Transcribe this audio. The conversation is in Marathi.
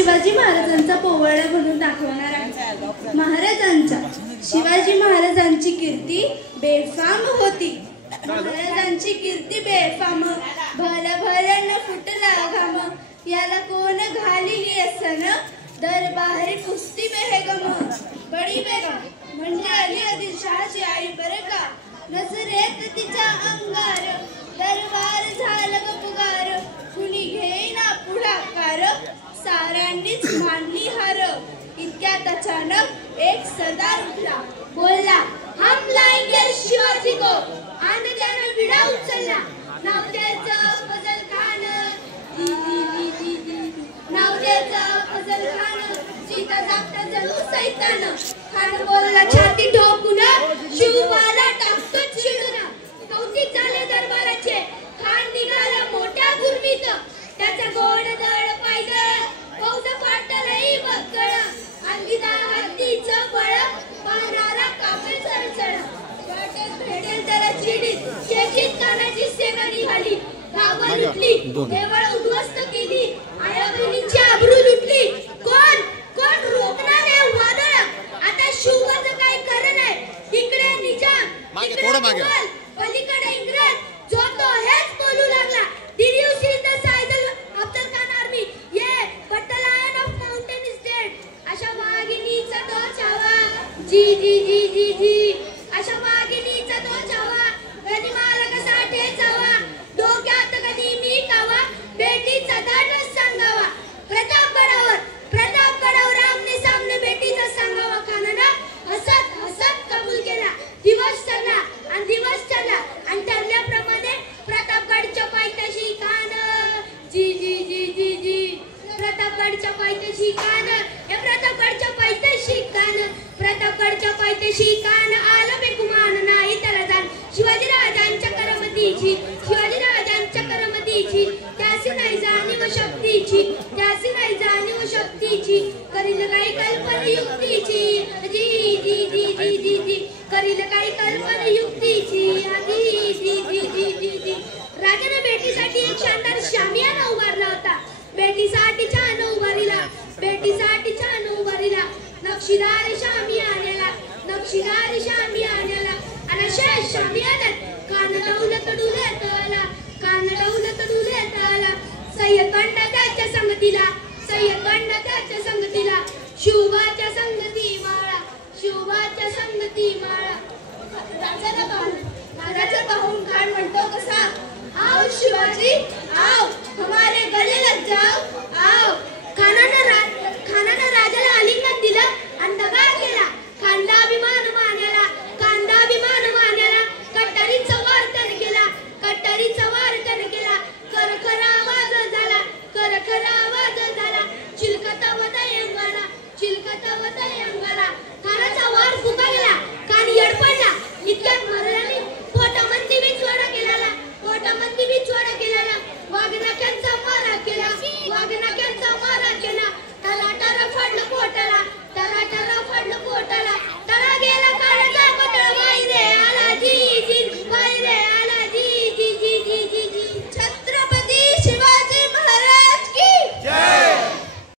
शिवाजी महाराजांचा पोवाडा म्हणून दाखवणार आहे। महाराजांच्या शिवाजी महाराजांची कीर्ती बेफाम होती। महाराजांची कीर्ती बेफाम, भल भल न फुटला घाम, याला कोण घाली असन, दरबारी कुस्ती बेगम, बडी बेगम म्हणजे अली आदिलशहाची आई बरं का। नजरेत तिच्या अंगार, दरबार झालं गपगार, कुणी घेईना पुढाकार, साऱ्यांनीच मानली हार। इतक्यात अचानक एक सरदार उठला, बोलला, हम लाएंगे शिवाजी को। आणि त्यानं विडा उचलला, नाव त्याचं फजल खान, नाव त्याचं फजल खान, सीता जागता जणू सैतान। खान बोलला छाती ठोकून, शिवबाला टाकतोच शिडून। कौतिक झाले दरबाराचे, खान निघाला मोठ्या गुरमीत, त्याचा गोड दळ पाहिजे, फौज पाटलही बक्कळ, अंगिदा हत्तीचं बळ, पाहणारा कापेल चरचळ, वाटेत भेटेल त्याला चिडीत, शेतीत कानाची सेना निघाली, गावं लुटली, देवळ उद्ध्वस्त केली, आया बहिणींची आबरू लुटली। कोण कोण रोखणार आहे वादळ? आता शिवबाचं काय खरं नाही। इकडे निजाम, इकडे मुघल, पलीकडे इंग्रज, जो तो हेच बोलू लागला, Did you see the Afzal Khan army? Yeah, but the lion of mountain is dead. अशा वाघिणीचा तो छावा, जी जी जी जी जी, अशा वाघिणीचा तो छावा, कधी मला कसा ठेचावा, डोक्यात कधी मी कावा, बेटीचा धाडस सांगावा। प्रतापगडावर आमने सामने बेटीचा सांगावा। खानानं हसत हसत कबूल केला। दिवस चालला आणि ठरल्याप्रमाणे प्रतापगडच्या पायथ्याशी खान, जी जी जी जी जी, प्रतापगडच्या पायथ्याशी खान, या प्रतापगडच्या पायथ्याशी खान, प्रतापगडच्या पायथ्याशी खान, आलं बेगुमान नाही त्याला जाण। शिवाजीराजांच्या करमतीची, शिवाजीराजांच्या करमतीची, त्यासी नाही जाणीव शक्तीची, त्यासी नाही जाणीव शक्तीची, करील काही कल्पना युक्तीची, जी जी जी जी जी जी, करील काही कल्पना युक्तीची, जी जी जी जी जी जी। राजाने बेटीसाठी एक शानदार शामियाना उभारला होता। बेटीसाठी छान उभारीला, बेटीसाठी छान उभारीला, नक्षीदार शामियान्याला, नक्षीदार शामियान्याला, आणि अशा शामियान्यात कान डौलत डुलत आला, कान डौलत डुलत आला। सह्यकंड त्याच्या संगतीला, सह्यकंड त्याच्या संगतीला, शिवबाच्या संगती माळा, शिवबाच्या संगती माळा। राजाला पाहून खान म्हणतो कसा, आओ शिवाजी आओ।